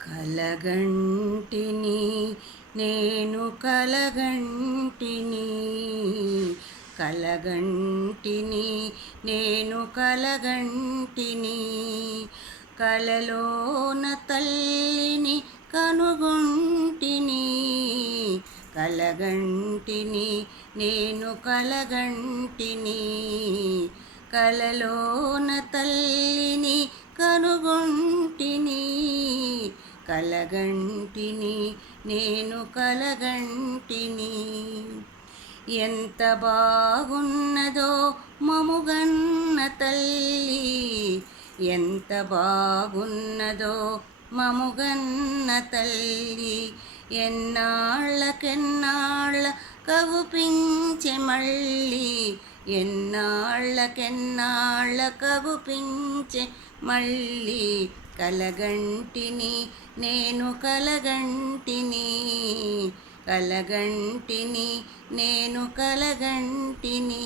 కలగంటిని నేను కలగంటిని కలగంటిని నేను కలగంటిని కలలోన తల్లిని కనుగొంటిని కలగంటిని నేను కలగంటిని కలలోన తల్లిని కనుగొంటిని కలగంటిని నేను కలగంటిని ఎంత బాగున్నదో మముగన్న తల్లి ఎంత బాగున్నదో మముగన్న తల్లి ఎన్నాళ్ళకెన్నాళ్ళ కవుపించె మళ్ళీ ఎన్నాళ్ళకెన్నాళ్ళ కవుపించె మళ్ళీ కలగంటిని నేను కలగంటిని కలగంటిని నేను కలగంటిని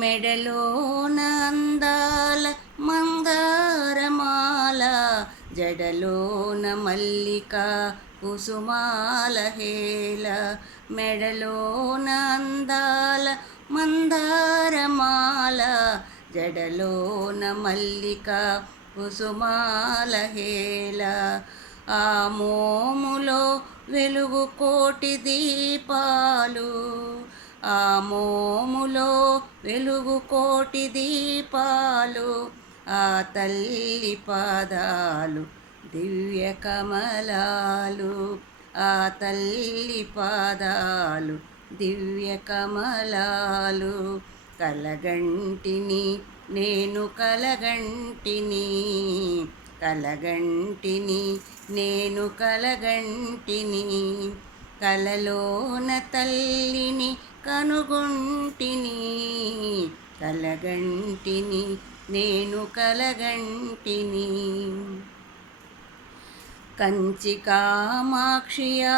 మెడలోన అందాల మందారమాల జడలోన మల్లిక కుసుమాల హేల మెడలోన అందాల మందారమాల జడలోన మల్లిక కుసుమాల హేల ఆ మోములో వెలుగు కోటి దీపాలు ఆ మోములో వెలుగు కోటి దీపాలు ఆ తల్లి పాదాలు దివ్య కమలాలు ఆ తల్లి పాదాలు దివ్య కమలాలు కలగంటిని నేను కలగంటిని కలగంటిని నేను కలగంటిని కలలోన తల్లిని కనుగొంటిని కలగంటిని నేను కలగంటిని కంచి కామాక్షియా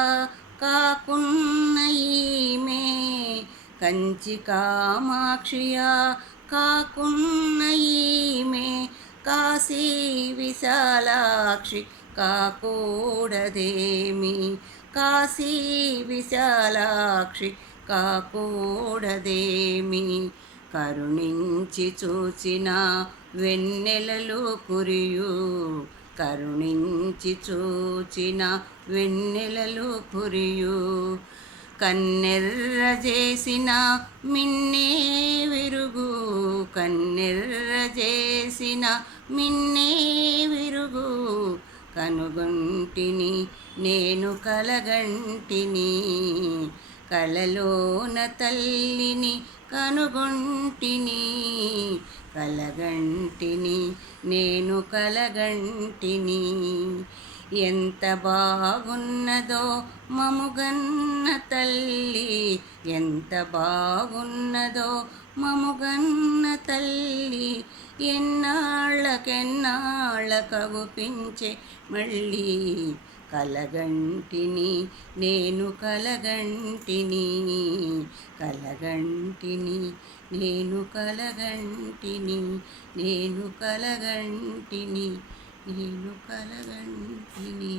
కాకున్న ఈమె కంచి కామాక్షియా కాకున్న ఈమె కాశీ విశాలాక్షి కాకూడదేమి కాశీ విశాలాక్షి కాకూడదేమి కరుణించి చూచిన వెన్నెలలు కురియు కరుణించి చూచిన వెన్నెలలు కురియు కన్నెర్ర చేసిన మిన్నే విరుగు కన్నెర్ర చేసిన మిన్నే విరుగు కనుగొంటిని నేను కలగంటిని కలలోన తల్లిని కనుగొంటిని కలగంటిని నేను కలగంటిని ఎంత బాగున్నదో మముగన్న తల్లి ఎంత బాగున్నదో మముగన్న తల్లి ఎన్నాళ్ళకెన్నాళ్ళ కవుపించే మళ్ళీ కలగంటిని నేను కలగంటిని కలగంటిని నేను కలగంటిని నేను కలగంటిని నేను కలగంటిని